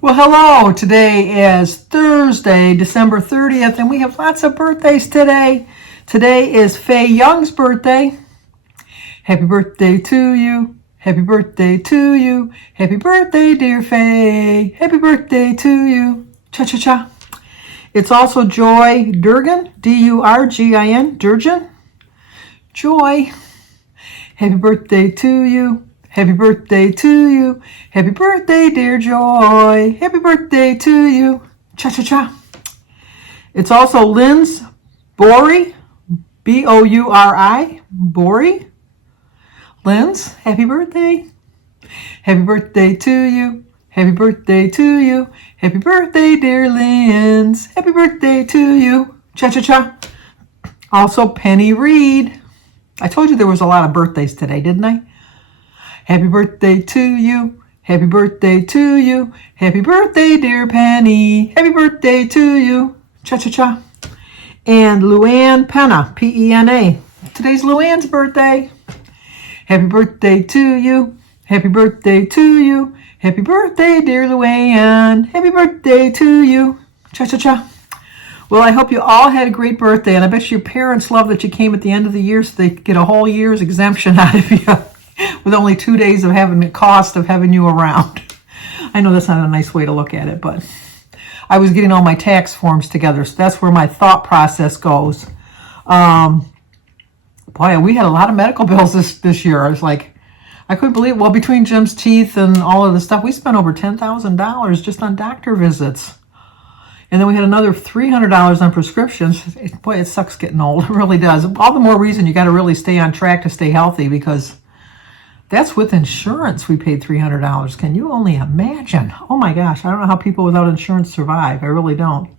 Well, hello. Today is Thursday, December 30th, and we have lots of birthdays today. Today is Faye Young's birthday. Happy birthday to you. Happy birthday to you. Happy birthday, dear Faye. Happy birthday to you. Cha-cha-cha. It's also Joy Durgin, D-U-R-G-I-N, Durgin. Joy. Happy birthday to you. Happy birthday to you. Happy birthday, dear Joy. Happy birthday to you. Cha-cha-cha. It's also Lynn's Bory, B-O-U-R-I, Bory. Lynn's, happy birthday. Happy birthday to you. Happy birthday to you. Happy birthday, dear Lynn's. Happy birthday to you. Cha-cha-cha. Also, Penny Reed. I told you there was a lot of birthdays today, didn't I? Happy birthday to you. Happy birthday to you. Happy birthday, dear Penny. Happy birthday to you. Cha-cha-cha. And Luann Penna, P-E-N-A. Today's Luann's birthday. Happy birthday to you. Happy birthday to you. Happy birthday, dear Luann. Happy birthday to you. Cha-cha-cha. Well, I hope you all had a great birthday, and I bet your parents love that you came at the end of the year so they could get a whole year's exemption out of you with only 2 days of having the cost of having you around. I know that's not a nice way to look at it, but I was getting all my tax forms together, so that's where my thought process goes. Boy, we had a lot of medical bills this year. I was like, I couldn't believe it. Well, between Jim's teeth and all of the stuff, we spent over $10,000 just on doctor visits. And then we had another $300 on prescriptions. Boy, it sucks getting old. It really does. All the more reason you got to really stay on track to stay healthy, because that's with insurance. We paid $300. Can you only imagine? Oh my gosh, I don't know how people without insurance survive. I really don't.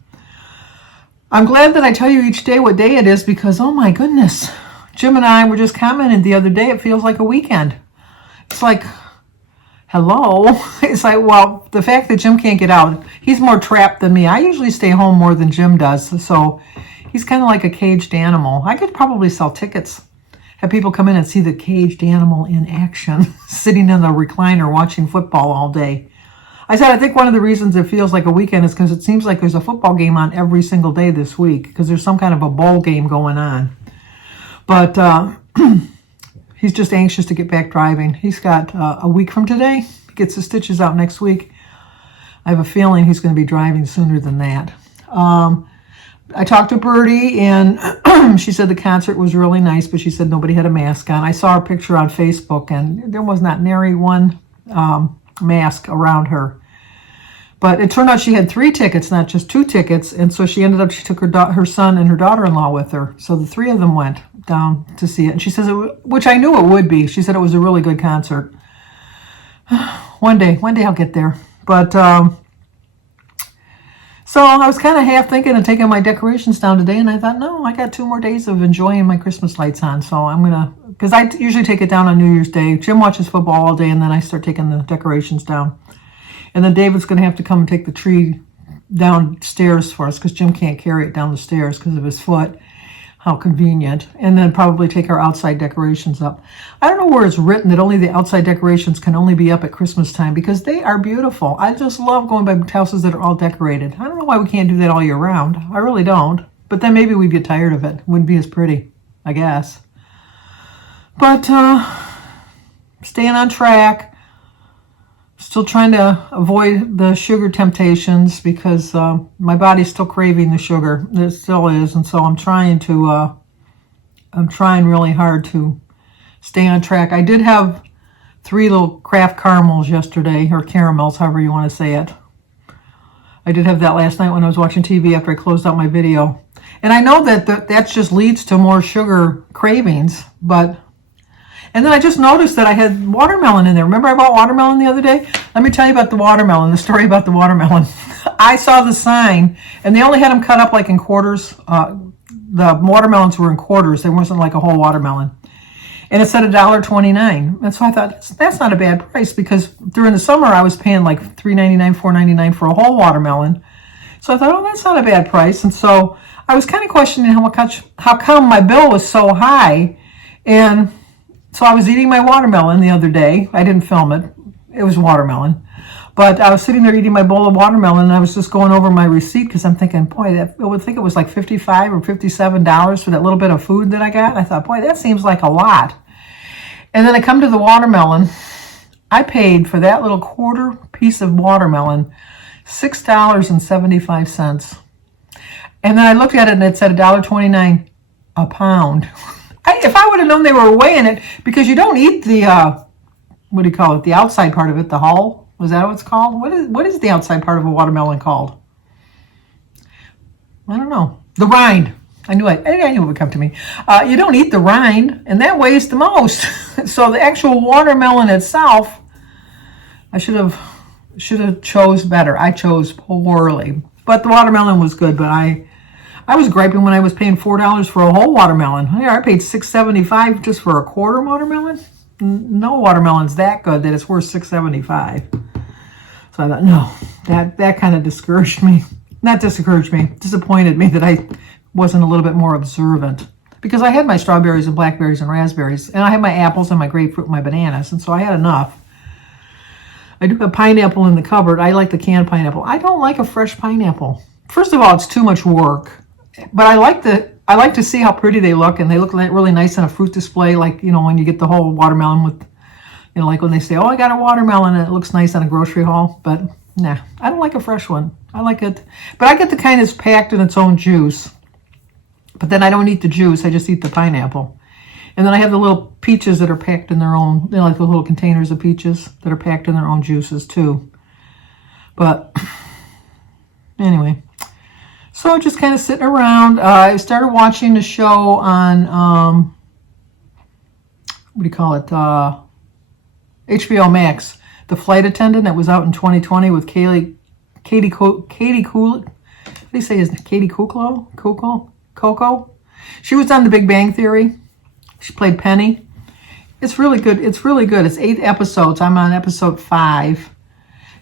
I'm glad that I tell you each day what day it is, because oh my goodness, Jim and I were just commenting the other day, it feels like a weekend. It's like, hello. It's like, well, the fact that Jim can't get out, he's more trapped than me. I usually stay home more than Jim does, so he's kind of like a caged animal. I could probably sell tickets, have people come in and see the caged animal in action, sitting in the recliner watching football all day. I said I think one of the reasons it feels like a weekend is because it seems like there's a football game on every single day this week, because there's some kind of a bowl game going on. But he's just anxious to get back driving. He's got a week from today. He gets the stitches out next week. I have a feeling he's going to be driving sooner than that. I talked to Birdie, and she said the concert was really nice, but she said nobody had a mask on. I saw her picture on Facebook, and there was not nary one mask around her. But it turned out she had 3 tickets, not just 2 tickets, and so she took her son and her daughter-in-law with her. So the 3 of them went down to see it. And she says, which I knew it would be. She said it was a really good concert. One day I'll get there. But so I was kind of half thinking of taking my decorations down today, and I thought, no, I got 2 more days of enjoying my Christmas lights on. So I'm gonna, because I usually take it down on New Year's Day. Jim watches football all day, and then I start taking the decorations down. And then David's going to have to come and take the tree downstairs for us, because Jim can't carry it down the stairs because of his foot. How convenient. And then probably take our outside decorations up. I don't know where it's written that only the outside decorations can only be up at Christmas time, because they are beautiful. I just love going by houses that are all decorated. I don't know why we can't do that all year round. I really don't. But then maybe we'd get tired of it. It wouldn't be as pretty, I guess. But staying on track. Still trying to avoid the sugar temptations, because my body's still craving the sugar. It still is, and so I'm trying really hard to stay on track. I did have 3 little Kraft caramels yesterday, or caramels, however you want to say it. I did have that last night when I was watching TV after I closed out my video. And I know that just leads to more sugar cravings, but... And then I just noticed that I had watermelon in there. Remember I bought watermelon the other day? Let me tell you about the watermelon, the story about the watermelon. I saw the sign, and they only had them cut up like in quarters. The watermelons were in quarters. They wasn't like a whole watermelon. And it said $1.29. And so I thought, that's not a bad price, because during the summer I was paying like $3.99, $4.99 for a whole watermelon. So I thought, oh, that's not a bad price. And so I was kind of questioning how come my bill was so high. And so I was eating my watermelon the other day. I didn't film it. It was watermelon. But I was sitting there eating my bowl of watermelon, and I was just going over my receipt because I'm thinking, boy, I would think it was like $55 or $57 for that little bit of food that I got. And I thought, boy, that seems like a lot. And then I come to the watermelon. I paid for that little quarter piece of watermelon $6.75. And then I looked at it and it said $1.29 a pound. If I would have known they were weighing it, because you don't eat the, what do you call it, the outside part of it, the hull? Was that what it's called? What is the outside part of a watermelon called? I don't know. The rind. I knew it would come to me. You don't eat the rind, and that weighs the most. So the actual watermelon itself, I should have chose better. I chose poorly. But the watermelon was good, but I was griping when I was paying $4 for a whole watermelon. Here, I paid $6.75 just for a quarter watermelon. No watermelon's that good that it's worth $6.75. So I thought, no, that kind of discouraged me. Not discouraged me, disappointed me that I wasn't a little bit more observant. Because I had my strawberries and blackberries and raspberries, and I had my apples and my grapefruit and my bananas, and so I had enough. I do have pineapple in the cupboard. I like the canned pineapple. I don't like a fresh pineapple. First of all, it's too much work. But I like to see how pretty they look, and they look really nice on a fruit display, like, when you get the whole watermelon with, like when they say, oh, I got a watermelon, and it looks nice on a grocery haul. But nah, I don't like a fresh one. I like it. But I get the kind that's packed in its own juice. But then I don't eat the juice. I just eat the pineapple. And then I have the little peaches that are packed in their own, like the little containers of peaches that are packed in their own juices too. But anyway, so just kind of sitting around. I started watching the show on, what do you call it, HBO Max, The Flight Attendant, that was out in 2020 with Katie Cool. What do you say? Is it Katie Coco? She was on The Big Bang Theory. She played Penny. It's really good. It's 8 episodes. I'm on episode 5.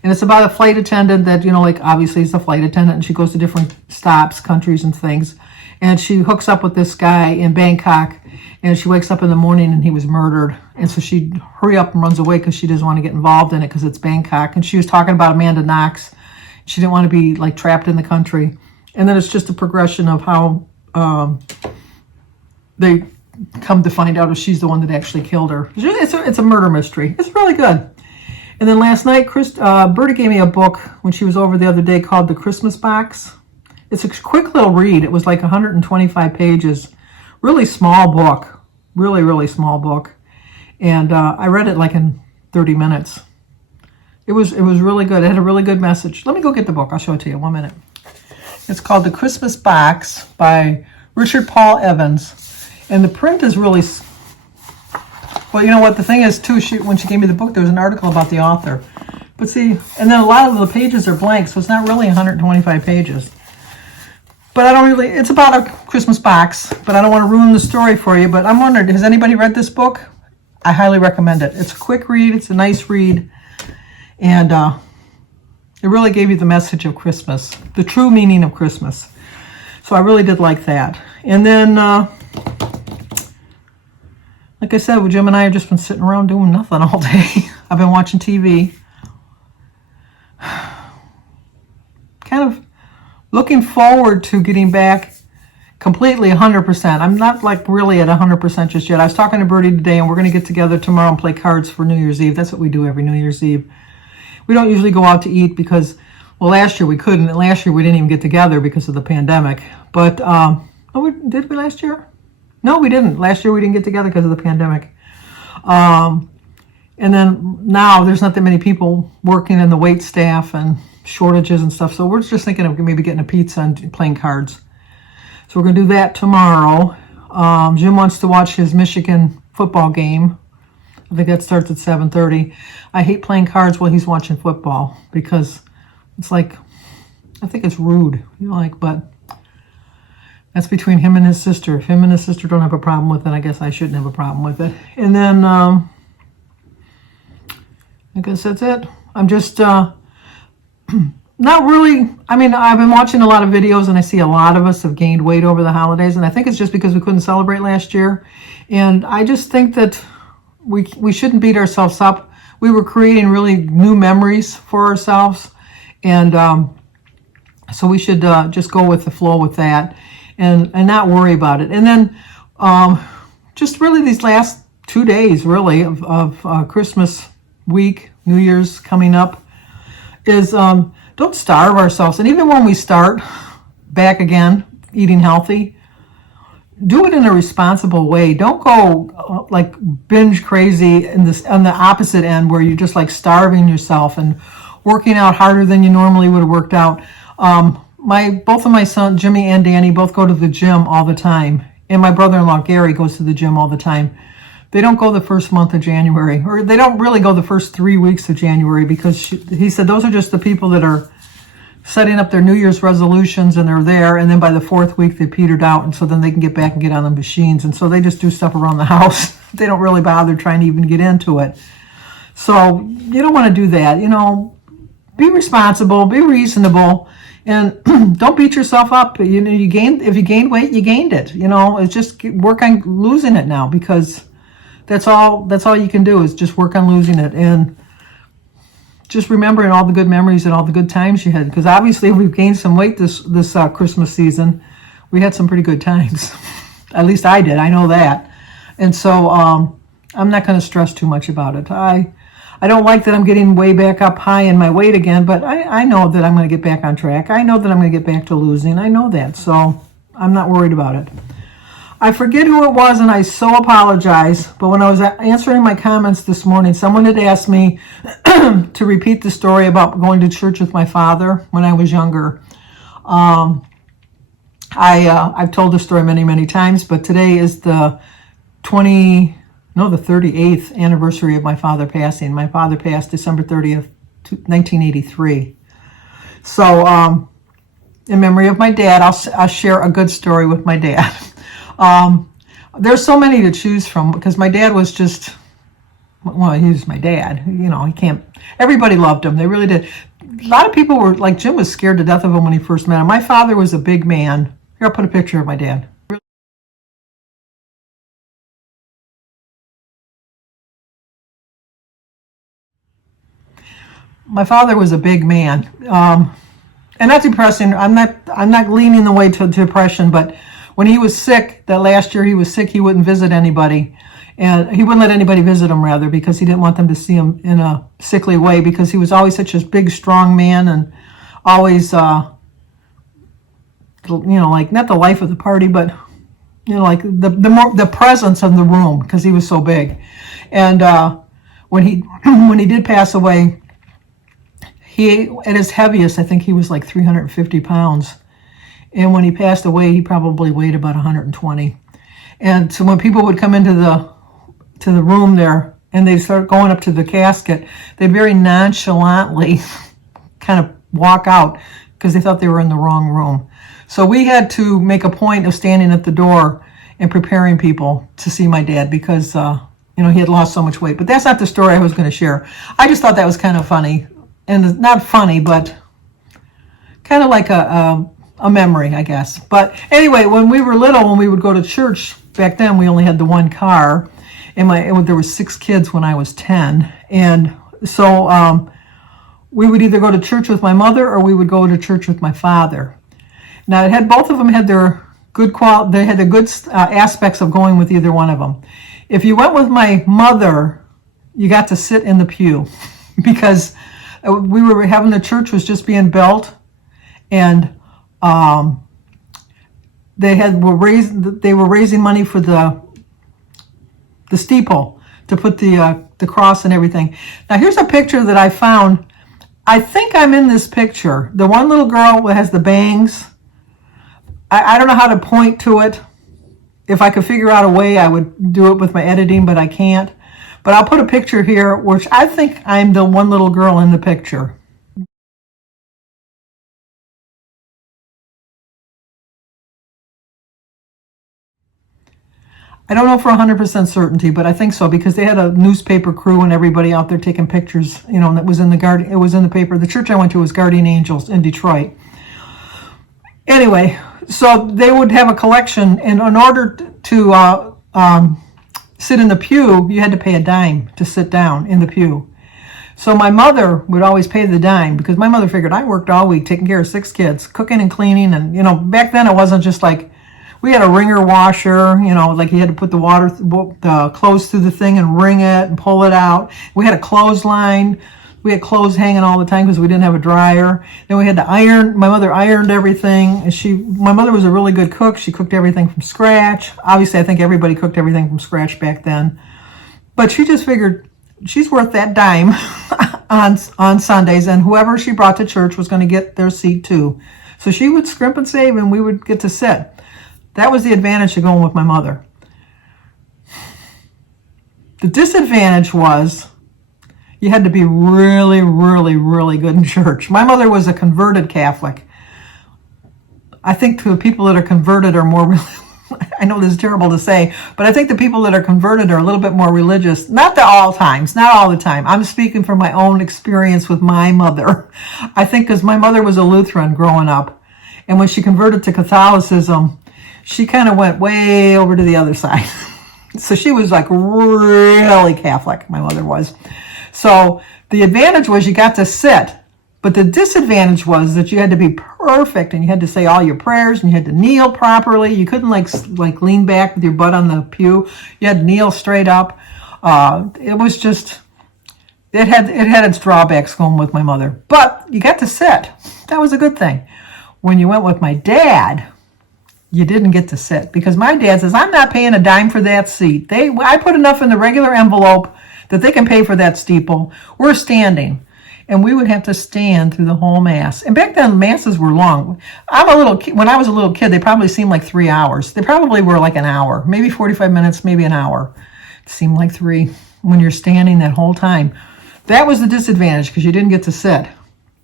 And it's about a flight attendant that, like, obviously is a flight attendant, and she goes to different stops, countries, and things. And she hooks up with this guy in Bangkok, and she wakes up in the morning and he was murdered. And so she hurry up and runs away because she doesn't want to get involved in it because it's Bangkok. And she was talking about Amanda Knox. She didn't want to be, like, trapped in the country. And then it's just a progression of how they come to find out if she's the one that actually killed her. It's a murder mystery. It's really good. And then last night, Bertie gave me a book when she was over the other day called The Christmas Box. It's a quick little read. It was like 125 pages. Really small book. Really, really small book. And I read it like in 30 minutes. It was really good. It had a really good message. Let me go get the book. I'll show it to you. 1 minute. It's called The Christmas Box by Richard Paul Evans. And the print is really... Well, you know what? The thing is, too, when she gave me the book, there was an article about the author. But see, and then a lot of the pages are blank, so it's not really 125 pages. But I don't really... It's about a Christmas box, but I don't want to ruin the story for you. But I'm wondering, has anybody read this book? I highly recommend it. It's a quick read. It's a nice read. And it really gave you the message of Christmas, the true meaning of Christmas. So I really did like that. And then... like I said, Jim and I have just been sitting around doing nothing all day. I've been watching TV. Kind of looking forward to getting back completely 100%. I'm not like really at 100% just yet. I was talking to Bertie today, and we're going to get together tomorrow and play cards for New Year's Eve. That's what we do every New Year's Eve. We don't usually go out to eat because, well, last year we couldn't. And last year we didn't even get together because of the pandemic. But, did we last year? No, we didn't. Last year we didn't get together because of the pandemic. And then now there's not that many people working in the wait staff and shortages and stuff. So we're just thinking of maybe getting a pizza and playing cards. So we're going to do that tomorrow. Jim wants to watch his Michigan football game. I think that starts at 7:30. I hate playing cards while he's watching football because it's like, I think it's rude. But... That's between him and his sister. If him and his sister don't have a problem with it, I guess I shouldn't have a problem with it. And then, I guess that's it. I'm just not really, I've been watching a lot of videos, and I see a lot of us have gained weight over the holidays, and I think it's just because we couldn't celebrate last year. And I just think that we shouldn't beat ourselves up we were creating really new memories for ourselves. And so we should just go with the flow with that and not worry about it. And then just really these last 2 days really of Christmas week, New Year's coming up, is don't starve ourselves. And even when we start back again eating healthy, do it in a responsible way. Don't go like binge crazy on the opposite end where you're just like starving yourself and working out harder than you normally would have worked out. Both of my sons, Jimmy and Danny, both go to the gym all the time. And my brother-in-law, Gary, goes to the gym all the time. They don't go the first month of January, or they don't really go the first 3 weeks of January, because he said those are just the people that are setting up their New Year's resolutions, and they're there, and then by the 4th week they petered out, and so then they can get back and get on the machines, and so they just do stuff around the house. They don't really bother trying to even get into it. So you don't want to do that. Be responsible, be reasonable, and don't beat yourself up. If you gained weight, you gained it. It's just work on losing it now, because that's all you can do is just work on losing it, and just remembering all the good memories and all the good times you had, because obviously we've gained some weight this Christmas season. We had some pretty good times. At least I did. I know that. And so I'm not going to stress too much about it. I don't like that I'm getting way back up high in my weight again, but I know that I'm going to get back on track. I know that I'm going to get back to losing. I know that, so I'm not worried about it. I forget who it was, and I so apologize, but when I was answering my comments this morning, someone had asked me to repeat the story about going to church with my father when I was younger. I've told the story many, many times, but today is the 38th anniversary of my father passing. My father passed December 30th, 1983. So in memory of my dad, I'll share a good story with my dad. There's so many to choose from, because my dad was just, well, he was my dad. He can't, everybody loved him. They really did. A lot of people were like, Jim was scared to death of him when he first met him. My father was a big man. Here, I'll put a picture of my dad. My father was a big man, and not depressing. I'm not leaning the way to depression, but when he was sick, that last year he was sick, he wouldn't visit anybody, and he wouldn't let anybody visit him, rather, because he didn't want them to see him in a sickly way, because he was always such a big, strong man, and always, like not the life of the party, but like the presence of the room, because he was so big. And when he did pass away, he, at his heaviest, I think he was like 350 pounds. And when he passed away, he probably weighed about 120. And so when people would come into the room there and they'd start going up to the casket, they'd very nonchalantly kind of walk out because they thought they were in the wrong room. So we had to make a point of standing at the door and preparing people to see my dad, because he had lost so much weight. But that's not the story I was going to share. I just thought that was kind of funny. And not funny, but kind of like a memory, I guess. But anyway, when we were little, when we would go to church, back then we only had the one car, and there were 6 kids when I was 10. And so we would either go to church with my mother or we would go to church with my father. Now, both of them had their good they had the good aspects of going with either one of them. If you went with my mother, you got to sit in the pew, because we were having, the church was just being built, and they were raising money for the steeple to put the cross and everything. Now here's a picture that I found. I think I'm in this picture. The one little girl that has the bangs. I don't know how to point to it. If I could figure out a way, I would do it with my editing, but I can't. But I'll put a picture here, which I think I'm the one little girl in the picture. I don't know for 100% certainty, but I think so, because they had a newspaper crew and everybody out there taking pictures, and it was in it was in the paper. The church I went to was Guardian Angels in Detroit. Anyway, so they would have a collection, and in order to sit in the pew, you had to pay a dime to sit down in the pew. So my mother would always pay the dime because my mother figured I worked all week taking care of 6 kids, cooking and cleaning. And, back then it wasn't just like we had a wringer washer, like you had to put the clothes through the thing and wring it and pull it out. We had a clothesline. We had clothes hanging all the time because we didn't have a dryer. Then we had to iron. My mother ironed everything. My mother was a really good cook. She cooked everything from scratch. Obviously, I think everybody cooked everything from scratch back then. But she just figured she's worth that dime on Sundays, and whoever she brought to church was going to get their seat too. So she would scrimp and save, and we would get to sit. That was the advantage to going with my mother. The disadvantage was you had to be really, really, really good in church. My mother was a converted Catholic. I think the people that are converted are more I know this is terrible to say, but I think the people that are converted are a little bit more religious. Not all times, not all the time. I'm speaking from my own experience with my mother. I think because my mother was a Lutheran growing up, and when she converted to Catholicism, she kind of went way over to the other side. So she was like really Catholic, my mother was. So the advantage was you got to sit, but the disadvantage was that you had to be perfect and you had to say all your prayers and you had to kneel properly. You couldn't like lean back with your butt on the pew. You had to kneel straight up. It was just, it had its drawbacks going with my mother, but you got to sit. That was a good thing. When you went with my dad, you didn't get to sit because my dad says, I'm not paying a dime for that seat. I put enough in the regular envelope that they can pay for that steeple. We're standing. And we would have to stand through the whole Mass. And back then, Masses were long. When I was a little kid, they probably seemed like 3 hours. They probably were like an hour, maybe 45 minutes, maybe an hour. It seemed like 3 when you're standing that whole time. That was the disadvantage because you didn't get to sit.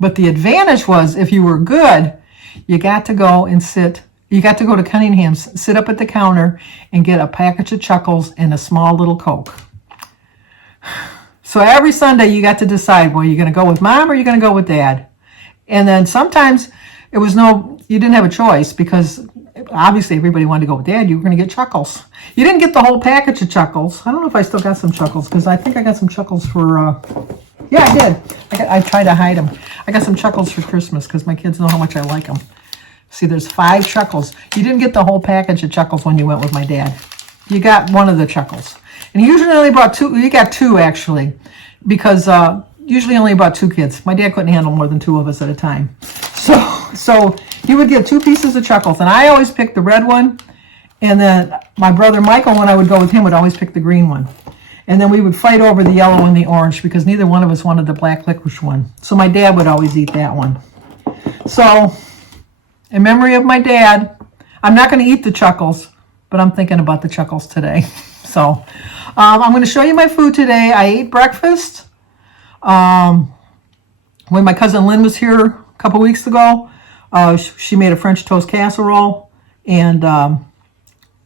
But the advantage was if you were good, you got to go and sit. You got to go to Cunningham's, sit up at the counter, and get a package of Chuckles and a small little Coke. So every Sunday you got to decide, well, you're going to go with Mom or you're going to go with Dad. And then sometimes you didn't have a choice because obviously everybody wanted to go with Dad. You were going to get Chuckles. You didn't get the whole package of Chuckles. I don't know if I still got some Chuckles because I think I got some Chuckles for, yeah, I did. I tried to hide them. I got some Chuckles for Christmas because my kids know how much I like them. See, there's 5 Chuckles. You didn't get the whole package of Chuckles when you went with my dad. You got one of the Chuckles. And he usually only brought 2. You got 2, actually, because usually only brought 2 kids. My dad couldn't handle more than 2 of us at a time. So he would get 2 pieces of Chuckles. And I always picked the red one. And then my brother Michael, when I would go with him, would always pick the green one. And then we would fight over the yellow and the orange because neither one of us wanted the black licorice one. So my dad would always eat that one. So in memory of my dad, I'm not going to eat the Chuckles, but I'm thinking about the Chuckles today. So I'm going to show you my food today. I ate breakfast. When my cousin Lynn was here a couple weeks ago, she made a French toast casserole, and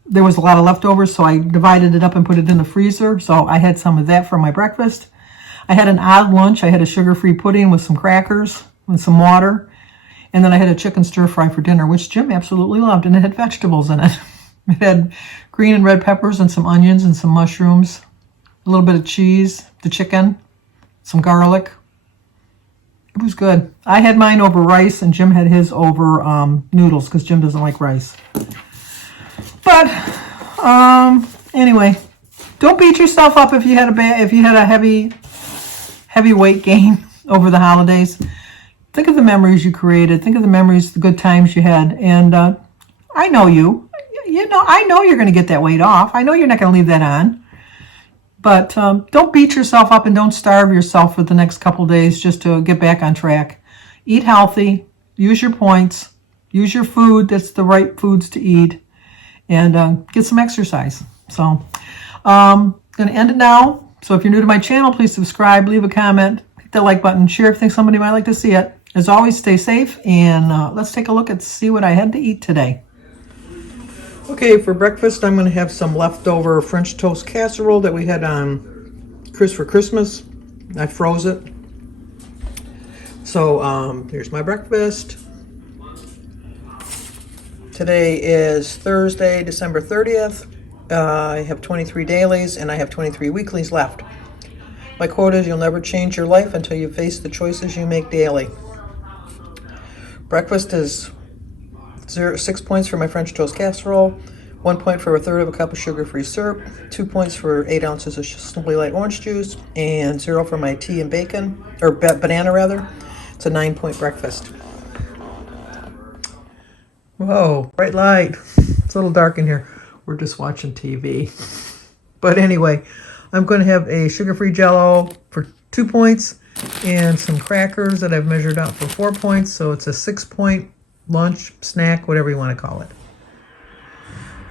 there was a lot of leftovers, so I divided it up and put it in the freezer. So I had some of that for my breakfast. I had an odd lunch. I had a sugar-free pudding with some crackers and some water. And then I had a chicken stir-fry for dinner, which Jim absolutely loved, and it had vegetables in it. It had green and red peppers and some onions and some mushrooms, a little bit of cheese, the chicken, some garlic. It was good. I had mine over rice, and Jim had his over noodles because Jim doesn't like rice. But anyway, don't beat yourself up if you had a heavy weight gain over the holidays. Think of the memories you created. Think of the memories, the good times you had. And I know you. I know you're going to get that weight off. I know you're not going to leave that on. But don't beat yourself up and don't starve yourself for the next couple days just to get back on track. Eat healthy. Use your points. Use your food that's the right foods to eat. And get some exercise. So I'm going to end it now. So if you're new to my channel, please subscribe, leave a comment, hit that like button, share if you think somebody might like to see it. As always, stay safe, and let's take a look and see what I had to eat today. Okay, for breakfast, I'm going to have some leftover French toast casserole that we had on for Christmas. I froze it. So here's my breakfast. Today is Thursday, December 30th. I have 23 dailies, and I have 23 weeklies left. My quote is, you'll never change your life until you face the choices you make daily. Breakfast is 6 points for my French toast casserole, 1 point for a third of a cup of sugar-free syrup, 2 points for 8 ounces of Simply Light orange juice, and 0 for my tea and bacon, or banana rather. It's a 9-point breakfast. Whoa, bright light. It's a little dark in here. We're just watching TV. But anyway, I'm going to have a sugar-free Jell-O for 2 points and some crackers that I've measured out for 4 points. So it's a 6-point lunch, snack, whatever you want to call it.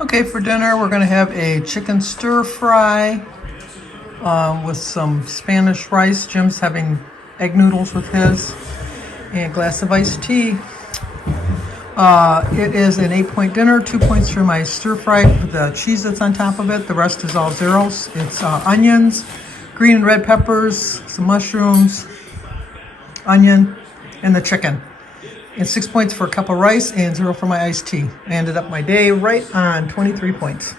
Okay, for dinner, we're going to have a chicken stir-fry with some Spanish rice. Jim's having egg noodles with his, and a glass of iced tea. It is an 8-point dinner, 2 points for my stir-fry with the cheese that's on top of it. The rest is all zeros. It's onions, green and red peppers, some mushrooms, onion, and the chicken. And 6 points for a cup of rice and 0 for my iced tea. I ended up my day right on 23 points.